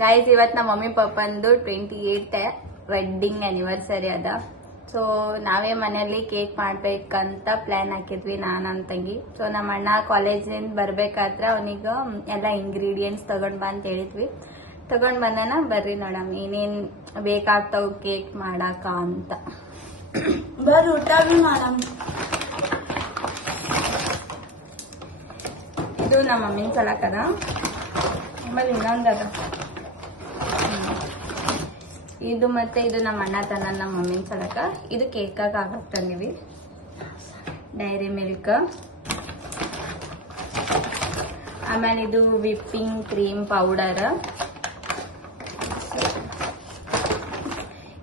Guys ಇವತ್ತು ನಮ್ಮ mummy ಪಪ್ಪಂದು 28th wedding anniversary ಅದ. ಸೊ ನಾವೇ ಮನೆಯಲ್ಲಿ ಕೇಕ್ ಮಾಡ್ಬೇಕಂತ ಪ್ಲಾನ್ ಹಾಕಿದ್ವಿ ನಾನು ನಮ್ಮ ತಂಗಿ. ಸೊ ನಮ್ಮ ಅಣ್ಣ ಕಾಲೇಜಿಂದ ಬರ್ಬೇಕಾದ್ರೆ ಅವನಿಗ ಎಲ್ಲ ಇಂಗ್ರೀಡಿಯೆಂಟ್ಸ್ ತಗೊಂಡ್ ಬಾ ಅಂತ ಹೇಳಿದ್ವಿ. ತಗೊಂಡ್ ಬಂದನ. ಬರ್ರಿ ನೋಡಮ್ ಏನೇನ್ ಬೇಕಾಗ್ತಾವ ಕೇಕ್ ಮಾಡಾಕ ಅಂತ. ಬರ್ರಿ ಊಟ ಭೀ ಮಾಡಮ್. ಇದು ನಮ್ಮ ಮಮ್ಮಿನ ಸಲಕದ. ಆಮೇಲೆ ಇನ್ನೊಂದದ ಇದು ಮತ್ತೆ ಇದು ನಮ್ಮ ಅಣ್ಣ ತನ್ನ ನಮ್ಮ ಮಮ್ಮಿನ ಸಲಕ. ಇದು ಕೇಕಾಗ ಆಗಕ್ ತಂದಿವಿ. ಡೈರಿ ಮಿಲ್ಕ್, ಆಮೇಲೆ ಇದು ವಿಪ್ಪಿಂಗ್ ಕ್ರೀಮ್ ಪೌಡರ್,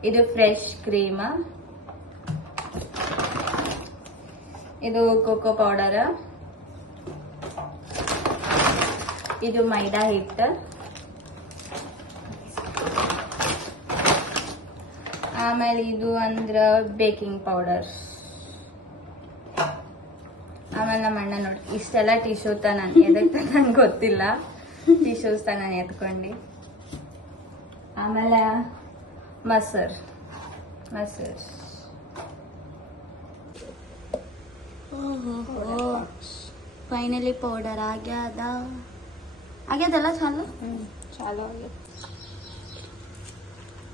ಇದು ಫ್ರೆಶ್ ಕ್ರೀಮ್, ಇದು ಕೋಕೋ ಪೌಡರ್, ಇದು ಮೈದಾ ಹಿಟ್ಟು, ಆಮೇಲೆ ಇದು ಅಂದ್ರ ಬೇಕಿಂಗ್ ಪೌಡರ್. ಆಮೇಲೆ ನಮ್ಮ ಅಣ್ಣ ನೋಡಿ ಇಷ್ಟೆಲ್ಲ ಟಿಶ್ಯೂ ನಾನು ಎದಕ್ಕೆ ನನ್ಗೆ ಗೊತ್ತಿಲ್ಲ. ಟಿಶ್ಯೂಸ್ ನಾನು ಎತ್ಕೊಂಡು. ಆಮೇಲೆ ಮೊಸರು ಫೈನಲಿ ಪೌಡರ್ ಆಗ್ಯದಲ್ಲ ಚಾಲು. ಚಾಲು ಆಗ್ಯದ.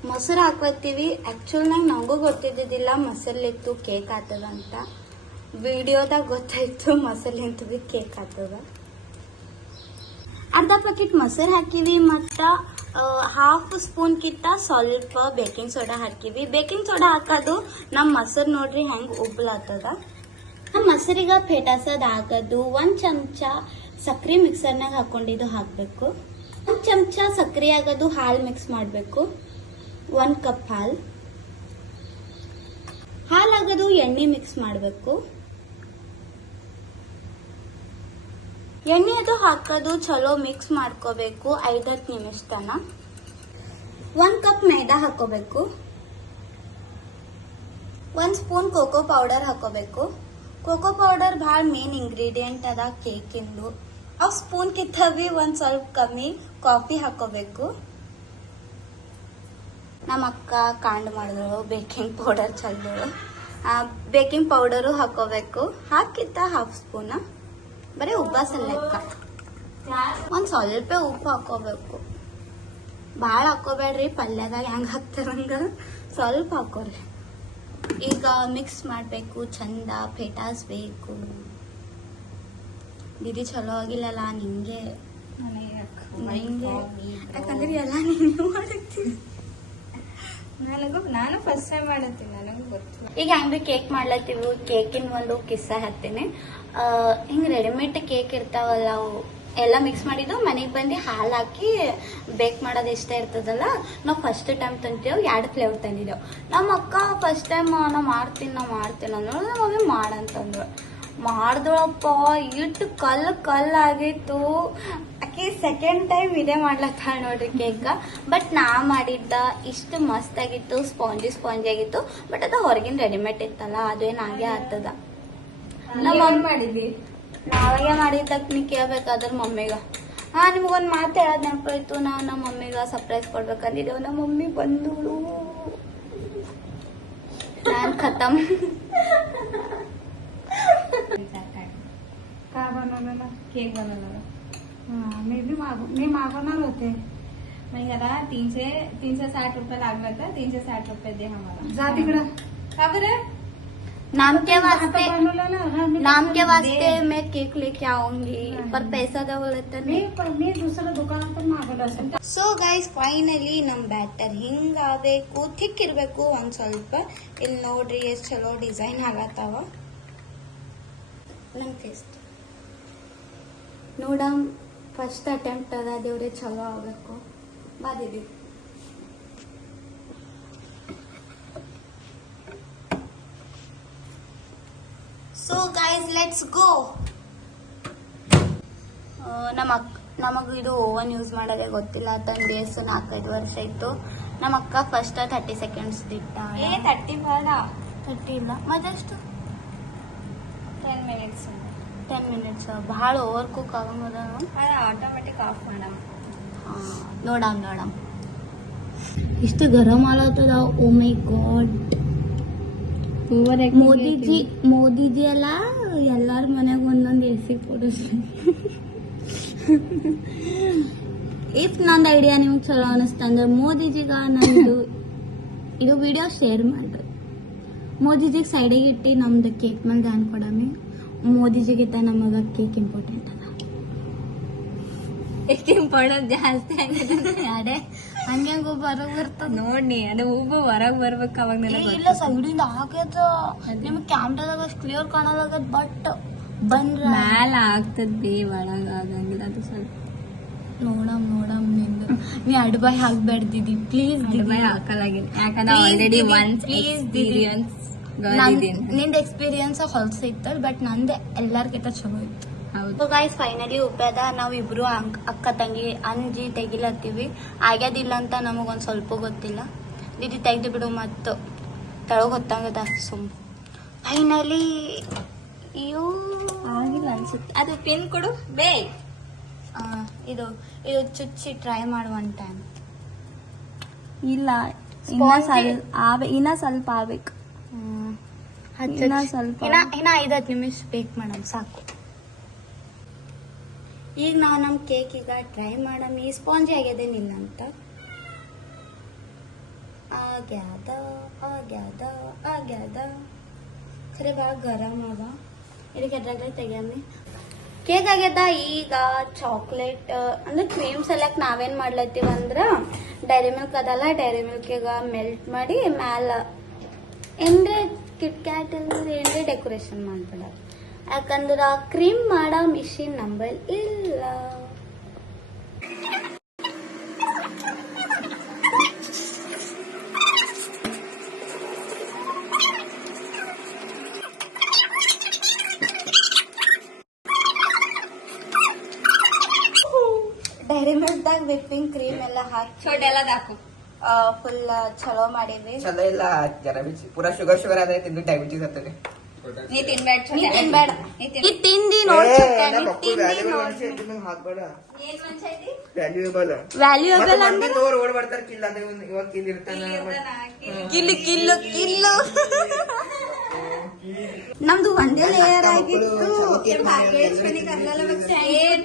ಮೊಸರು ಹಾಕೋತೀವಿ. ಆಕ್ಚುಲ್ನಾಗ ನಂಗೂ ಗೊತ್ತಿದ್ದಿದ್ದಿಲ್ಲ ಮೊಸರ್ಲಿತ್ತು ಕೇಕ್ ಆಗ್ತದ ಅಂತ. ವಿಡಿಯೋದಾಗ ಗೊತ್ತಾಯ್ತು ಮೊಸರ್ಲಿಂತ ಬಿ ಕೇಕ್ ಆಗ್ತದ. ಅರ್ಧ ಪ್ಯಾಕೆಟ್ ಮೊಸರು ಹಾಕಿವಿ. ಮತ್ತು ಹಾಫ್ ಸ್ಪೂನ್ ಕಿತ್ತ ಸ್ವಲ್ಪ ಬೇಕಿಂಗ್ ಸೋಡಾ ಹಾಕಿವಿ. ಬೇಕಿಂಗ್ ಸೋಡಾ ಹಾಕೋದು ನಮ್ಮ ಮೊಸರು ನೋಡ್ರಿ ಹೆಂಗೆ ಉಬ್ಲಾಗ್ತದ. ನಮ್ಮ ಮೊಸರಿಗ ಫೇಟಾಸದ್ ಹಾಕೋದು 1 ಚಮಚ ಸಕ್ರೆ ಮಿಕ್ಸರ್ನಾಗ ಹಾಕೊಂಡಿದ್ದು ಹಾಕಬೇಕು. 1 ಚಮಚ ಸಕ್ರೆ ಆಗೋದು ಹಾಲು ಮಿಕ್ಸ್ ಮಾಡಬೇಕು. 1 ಕಪ್ ಹಾಲಾಗದು ಎಣ್ಣೆ ಮಿಕ್ಸ್ ಮಾಡಬೇಕು. ಎಣ್ಣೆ ಅದು ಹಾಕೋದು ಚಲೋ ಮಿಕ್ಸ್ ಮಾಡ್ಕೋಬೇಕು 5-10 ನಿಮಿಷ ತನ. 1 ಕಪ್ ಮೈದಾ ಹಾಕೋಬೇಕು. 1 ಸ್ಪೂನ್ ಕೋಕೋ ಪೌಡರ್ ಹಾಕೋಬೇಕು. ಕೋಕೋ ಪೌಡರ್ ಭಾಳ ಮೇನ್ ಇಂಗ್ರೀಡಿಯೆಂಟ್ ಅದ ಕೇಕಿಂದು. ಅವು ಸ್ಪೂನ್ ಕಿತ್ತವಿ ಒಂದು ಸ್ವಲ್ಪ ಕಮ್ಮಿ ಕಾಫಿ ಹಾಕೋಬೇಕು. ನಮ್ಮ ಅಕ್ಕ ಕಾಂಡ್ ಮಾಡಿದಳು ಬೇಕಿಂಗ್ ಪೌಡರ್ ಚಲ್ದಳು. ಬೇಕಿಂಗ್ ಪೌಡರು ಹಾಕೋಬೇಕು. ಹಾಕಿತ್ತ ಹಾಫ್ ಸ್ಪೂನ್. ಬರೀ ಉಬ್ಬಾಸಲ್ಲ ಲೆಕ್ಕ. ಒಂದು ಸ್ವಲ್ಪ ಉಪ್ಪು ಹಾಕೋಬೇಕು. ಭಾಳ ಹಾಕೋಬೇಡ್ರಿ, ಪಲ್ಯದಾಗ ಹೆಂಗೆ ಹಾಕ್ತಾರಂಗ ಸ್ವಲ್ಪ ಹಾಕೋರಿ. ಈಗ ಮಿಕ್ಸ್ ಮಾಡಬೇಕು ಚಂದ, ಫೇಟಾಸ್ಬೇಕು. ದೀದಿ ಚಲೋ ಆಗಿಲ್ಲಲ್ಲ ನಿಂಗೆ. ಯಾಕಂದ್ರೆ ಎಲ್ಲ ನೀನು ಮಾಡ್ತೀನಿ. ನಾನು ಫಸ್ಟ್ ಟೈಮ್ ಮಾಡತ್ತೀನಿ, ನನಗೂ ಗೊತ್ತು. ಈಗ ಹೆಂಗ್ರಿ ಕೇಕ್ ಮಾಡ್ಲತ್ತೀವಿ. ಕೇಕಿನ ಒಂದು ಕಿಸ್ಸ ಹತ್ತೀನಿ. ಹಿಂಗೆ ರೆಡಿಮೇಡ್ ಕೇಕ್ ಇರ್ತಾವಲ್ಲ, ಅವು ಎಲ್ಲ ಮಿಕ್ಸ್ ಮಾಡಿದ್ದು ಮನೆಗೆ ಬಂದು ಹಾಲು ಹಾಕಿ ಬೇಕ್ ಮಾಡೋದು ಇಷ್ಟ ಇರ್ತದಲ್ಲ. ನಾವು ಫಸ್ಟ್ ಟೈಮ್ ತಂತೇವು 2 ಫ್ಲೇವರ್ ತಂದಿದ್ದೆವು. ನಮ್ಮ ಅಕ್ಕ ಫಸ್ಟ್ ಟೈಮ್ ನಾ ಮಾಡ್ತೀನಿ ಅನ್ನೋದು ನಮ್ಮ ಮಮ್ಮಿ ಮಾಡಂತಂದ್ರು. ಮಾಡ್ದಳಪ್ಪ, ಇಟ್ಟು ಕಲ್ಲಾಗಿತ್ತು. ಆಕೆ ಸೆಕೆಂಡ್ ಟೈಮ್ ಇದೇ ಮಾಡ್ಲತ್ತಾಳ ನೋಡ್ರಿ ಕೇಕ್. ಬಟ್ ನಾ ಮಾಡಿದ್ದ ಇಷ್ಟು ಮಸ್ತ್ ಆಗಿತ್ತು, ಸ್ಪಾಂಜಿ ಆಗಿತ್ತು. ಬಟ್ ಅದು ಹೊರಗಿನ ರೆಡಿಮೇಡ್ ಇತ್ತಲ್ಲ, ಅದೇನು ಆಗೇ ಆಗ್ತದ. ಮಾಡಿದ್ವಿ ನಾವಾಗೆ ಮಾಡಿದ್ದಕ್ಕೆ ನೀ ಕೇಳ್ಬೇಕಾದ್ರ ಮಮ್ಮಿಗ. ನಿಮ್ಗೊಂದು ಮಾತು ಹೇಳೋದು ನೆನಪಾಯ್ತು. ನಾವು ನಮ್ಮ ಮಮ್ಮಿಗ ಸರ್ಪ್ರೈಸ್ ಕೊಡ್ಬೇಕಂದಿದ್ದೇವು. ನಮ್ಮ ಮಮ್ಮಿ ಬಂದಳು. ನಾನು खत्म. का बनवलेला केक बनवलेला. मी मागवणार होते. मग आता 360 रुपये लागलं तर 360 रुपये दे आम्हाला. जा तिकडं. का बरं? नाम के वास्ते मैं केक लेके आऊंगी, पर पैसा दे बोले तो मी दुसऱ्या दुकानात मागवलं असेल. ಸೊ ಗೈಸ್ ಫೈನಲಿ ನಮ್ ಬ್ಯಾಟರ್ ಹಿಂಗಾಗಬೇಕು, ಥಿಕ್ ಇರಬೇಕು ಒಂದ್ ಸ್ವಲ್ಪ. ಇಲ್ಲಿ ನೋಡ್ರಿ ಎಷ್ಟು ಚಲೋ ಡಿಸೈನ್ ಆಗತ್ತಾವ. ನಮ್ ಟೇಸ್ಟ್ ನೋಡಮ್. ಫಸ್ಟ್ ಅಟೆಂಪ್ಟ್ ಅದ, ದೇವ್ರೆ ಚಲೋ ಆಗಬೇಕು. ಬಾದಿದಿ ಸೊ ಗೈಸ್ ಲೆಟ್ಸ್ ಗೋ. ನಮಗ ಇದು ಓವನ್ ಯೂಸ್ ಮಾಡೋದೇ ಗೊತ್ತಿಲ್ಲ. ತಂದು ಎಷ್ಟು 4-5 ವರ್ಷ ಇತ್ತು. ನಮ್ಮ ಅಕ್ಕ ಫಸ್ಟ್ 30 ಸೆಕೆಂಡ್ಸ್ ದಿಟ್ಟ. 30 ಬೇಡ, 30 ಇಲ್ಲ ಮತ್ತೆಷ್ಟು? 10 ಮಿನಿಟ್ಸ್. 10 ಮಿನಿಟ್ಸ್ ಭಾಳ ಓವರ್ ಕುಕ್ ಆಗಂಗದ. ಆಟೋಮೆಟಿಕ್ ಆಫ್ ಮಾಡಮ್. ನೋಡಮ್ ಇಷ್ಟು ಗರಂ ಆಲತ್ತದ. ಓ ಮೈ ಗಾಡ್. ಮೋದಿಜಿ ಅಲ್ಲ ಎಲ್ಲಾರ ಮನ್ಯಾಗ ಒಂದೊಂದು ಎಸಿ ಫೋಟೋಸ್. ಇಫ್ ನಂದು ಐಡಿಯಾ ನಿಮ್ಗೆ ಚಲೋ ಅನಿಸ್ತಂದ್ರೆ ಮೋದಿಜಿಗ ನಂದು ಇದು ವಿಡಿಯೋ ಶೇರ್ ಮಾಡ್ರಿ. ಮೋದಿಜಿಗೆ ಸೈಡಿಗೆ ಇಟ್ಟು ನಮ್ದು ಕೇಕ್ ಮೇಲೆ ಧ್ಯಾನ್ ಕೊಡಮಿ. ಮೋದಿಜಿಗಿಂತ ನಮಗ ಕೇಕ್ ಇಂಪಾರ್ಟೆಂಟ್ ಅದ. ಎಷ್ಟು ಇಂಪಾರ್ಟೆಂಟ್ ಜಾಸ್ತಿ ಆಗಿದೆ. ಹಂಗೆ ಹೊರಗೆ ಬರ್ತದ ನೋಡಿ. ಅದು ಹೂವು ಹೊರಗೆ ಬರ್ಬೇಕು ಅವಾಗ ಇಲ್ಲ ಸೈಡಿಂದ ಆಗ್ಯದ. ನಿಮ್ಗೆ ಕ್ಯಾಮ್ರಾದಾಗ ಅಷ್ಟು ಕ್ಲಿಯರ್ ಕಾಣಲಾಗದ. ಬಟ್ ಬಂದ್ರ ಮ್ಯಾಲ ಆಗ್ತದ ಒಳಗ ಆಗಂಗಿಲ್ಲ. ಅದು ಸ್ವಲ್ಪ ನೋಡಮ್ ನಿಂದು ನೀ ಅಡ್ಬಾಯ್ ಹಾಕ್ಬೇಡ್ದಿದಿ ಪ್ಲೀಸ್. ಅಡ್ಬಾಯ್ ಹಾಕಲಾಗಿಲ್ಲ ಯಾಕಂದ್ರೆ ಆಲ್ರೆಡಿ ನಿಂದ ಎಕ್ಸ್ಪೀರಿಯನ್ಸ್ ಹೊಲ್ಸ ಇತ್ತು. ಬಟ್ ನಂದೆ ಎಲ್ಲಾರ್ಗಿಂತ ಚಲೋ ಇತ್ತು. ಹೌದು ಗೈಸ್, ಫೈನಲಿ ಉಪ್ಪ್ಯಾದ. ನಾವಿಬ್ರು ಅಕ್ಕ ತಂಗಿ ಅಂಜಿ ತೆಗಿಲತ್ತೀವಿ. ಆಗ್ಯಾದಿಲ್ಲ ಅಂತ ನಮಗೊಂದು ಸ್ವಲ್ಪ ಗೊತ್ತಿಲ್ಲ. ದೀದಿ ತೆಗ್ದು ಬಿಡು ಮತ್ತು ತಳಗ್ ಹೊತ್ತಂಗದ ಸುಮ್. ಫೈನಲಿ ಅಯ್ಯೋ ಆಗಿಲ್ಲ ಅನ್ಸುತ್ತೆ. ಅದು ಪಿನ್ ಕೊಡು ಬೇ. ಇದು ಚುಚ್ಚಿ ಟ್ರೈ ಮಾಡು ಒನ್ ಟೈಮ್. ಇಲ್ಲ ಇನ್ನ ಸ್ವಲ್ಪ ಆಗ್ಬೇಕು. ಇನ್ನ 5 ನಿಮಿಷ ಬೇಕ್ ಮಾಡಮ್ ಸಾಕು. ಈಗ ನಾವು ನಮ್ಮ ಕೇಕ್ ಈಗ ಟ್ರೈ ಮಾಡಮ್. ಈ ಸ್ಪಾಂಜಿ ಆಗ್ಯದೇನಿಲ್ಲ ಅಂತ. ಆಗ್ಯಾದ ಖರೆ ಭಾಳ ಗರಂ ಅದ. ಇದಕ್ಕೆ ಎದ್ರಾಗ ತೆಗಿಯಮ್ಮಿ. ಕೇಕ್ ಆಗ್ಯದ. ಈಗ ಚಾಕ್ಲೇಟ್ ಅಂದ್ರೆ ಕ್ರೀಮ್ ಸೆಲೆಕ್ಟ್ ನಾವೇನ್ ಮಾಡ್ಲತ್ತೀವಿ ಅಂದ್ರ ಡೈರಿ ಮಿಲ್ಕ್ ಅದಲ್ಲ, ಡೈರಿ ಮಿಲ್ಕ್ ಈಗ ಮೆಲ್ಟ್ ಮಾಡಿ ಮ್ಯಾಲ ಏನ್ರೆ ಕಿಟ್ ಕ್ಯಾಟ್ ಏನ್ರೆ ಡೆಕೋರೇಷನ್ ಮಾಡ್ಬೇಡ. ಯಾಕಂದ್ರ ಕ್ರೀಮ್ ಮಾಡೋ ಮಿಷಿನ್ ನಂಬಲ್ ಇಲ್ಲ. ಡೈರಿ ಮಿಲ್ಕ್ದಾಗ ವಿಪ್ಪಿಂಗ್ ಕ್ರೀಮ್ ಎಲ್ಲ ಹಾಕಿ ಫುಲ್ ಚಲೋ ಮಾಡಿದ್ವಿ. ಚಲೋ ಇಲ್ಲ ಜರ ಪೂರಾ ಶುಗರ್ ಅದ. ತಿಂದು ಡಯಾಬಿಟೀಸ್ ಆಗ್ತದೆ. ನೀ ತಿನ್ಬೇಡ. ಈ ತಿಂದಿ ವ್ಯಾಲ್ಯೂಯಬಲ್ ಅಂದ್ರೆ ಓಡ್ಬಾರ್ತಾರ. ಕಿಲ್ಲ ಇವಾಗ ಕಿಲ್ ಇರ್ತಾನ. ಕಿಲ್ಲು ನಮ್ದು ಒಂದೇ ಲೇಯರ್ ಆಗಿತ್ತು.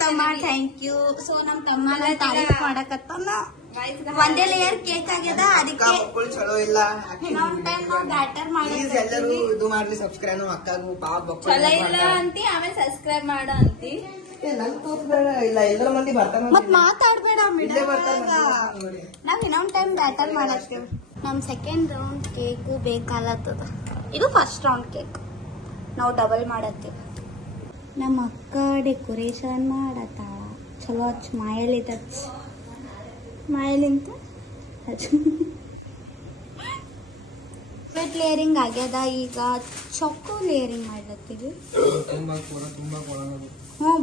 ತಮ್ಮ ಥ್ಯಾಂಕ್ ಯು. ಸೊ ನಮ್ ತಮ್ಮ ತಾರೀಫ್ ಮಾಡಕತ್ತಾನ. ಒಂದೇ ಲೇಯರ್ ಕೇಕ್ ಆಗ್ಯದ. ಅದಕ್ಕೆ ಚಲೋ ಇಲ್ಲ. ಇನ್ನೊಂದ್ ಟೈಮ್ ನಾವು ಬ್ಯಾಟರ್ ಪ್ಲೀಸ್ ಎಲ್ಲರೂ ಇದು ಮಾಡ್ಲಿ. ಸಬ್ಸ್ಕ್ರೈಬ್ ಅಕ್ಕಾಗು ಪಾಪ ಚಲೋ ಇಲ್ಲ ಅಂತಿ, ಆಮೇಲೆ ಸಬ್ಸ್ಕ್ರೈಬ್ ಮಾಡ ಅಂತಿ. ನನ್ ತೋರ್ಸ್ಬೇಡ. ಇಲ್ಲ ಎಲ್ಲರ ಮಂದಿ ಬರ್ತಾರ. ಮತ್ ಮಾತಾಡ್ಬೇಡ. ನಾವ್ ಇನ್ನೊಂದ್ ಟೈಮ್ ಬ್ಯಾಟರ್ ಮಾಡತ್ತೀವಿ. ನಮ್ ಸೆಕೆಂಡ್ ರೌಂಡ್ ಕೇಕ್ ಬೇಕಾಲತ್ತದ. ಇದು ಫಸ್ಟ್ ರೌಂಡ್ ಕೇಕ್. ನಾವು ಡಬಲ್ ಮಾಡತ್ತೀವಿ. ನಮ್ಮ ಅಕ್ಕ ಡೆಕೋರೇಷನ್ ಮಾಡತ್ತಾಳ. ಚಲೋ ಹಚ್ ಮಾಯಲಿ ಹಚ್. ಮಾಯಲಿಂತ ಚಾಕ್ಲೇಟ್ ಲೇಯರಿಂಗ್ ಆಗ್ಯದ. ಈಗ ಚೊಕ್ಕೋ ಲೇಯರಿಂಗ್ ಮಾಡ್ಲತ್ತೀವಿ.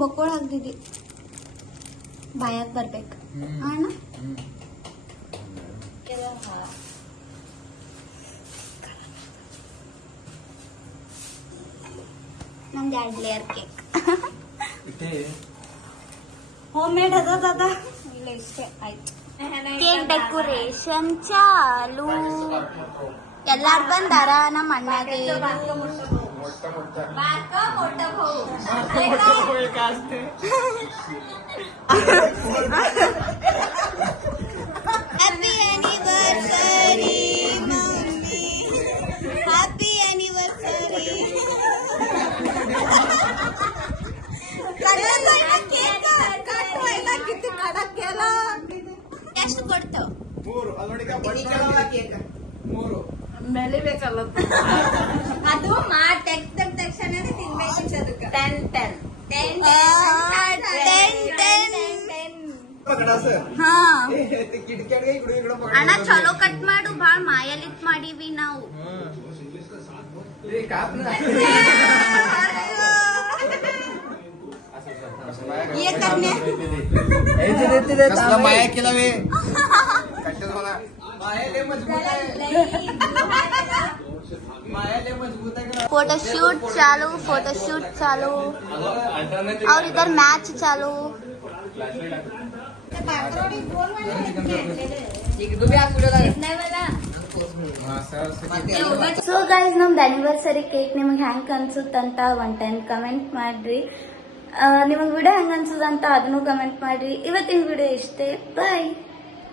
ಬಕ್ಕೋಳ ಹಾಕ್ದಿದ್ದಿ ಬಾಯಾಗ ಬರ್ಬೇಕು ಅಣ್ಣ. ನಮ್ದು 2 ಲೇಯರ್ ಕೇಕ್. ಹೋಮ್ ಮೇಡ್ ಅದ. ಇಲ್ಲ ಇಷ್ಟೇ ಆಯ್ತು. ಕೇಕ್ ಡೆಕೋರೇಷನ್ ಚಾಲು. ಎಲ್ಲಾರು ಬಂದಾರ. ನಮ್ಮ ಅಣ್ಣಗೆ happy anniversary mummy, happy anniversary. ಎಷ್ಟು ಕೊಡ್ತಾವ? ಮೇಲೆ ಬೇಕಲ್ಲ ಅದು ತೆಗ್ದ ತಕ್ಷಣ ತಿನ್ಬೇಕು. 10 ಅಣ್ಣ ಚಲೋ ಕಟ್ ಮಾಡು. ಬಾಳ ಮಾಯಲಿತ್ ಮಾಡೀವಿ ನಾವು. ये करने माया केला वे फोटोशूट चालू और इधर मैच चालू. ಈಗ ಇದು ಬಿ ಹಾಕ್ಬಿಡೋದಾಗ ಸೊ ಗೈಸ್ ನಮ್ದು ಆನಿವರ್ಸರಿ ಕೇಕ್ ನಿಮಗೆ ಹೆಂಗ್ ಅನ್ಸುತ್ತಂತ ಒನ್ ಟೈಮ್ ಕಮೆಂಟ್ ಮಾಡ್ರಿ. ನಿಮಗೆ ವಿಡಿಯೋ ಹೆಂಗ್ ಅನ್ಸುದಂತ ಅದನ್ನು ಕಮೆಂಟ್ ಮಾಡ್ರಿ. ಇವತ್ತಿನ ವಿಡಿಯೋ ಇಷ್ಟೇ, ಬಾಯ್.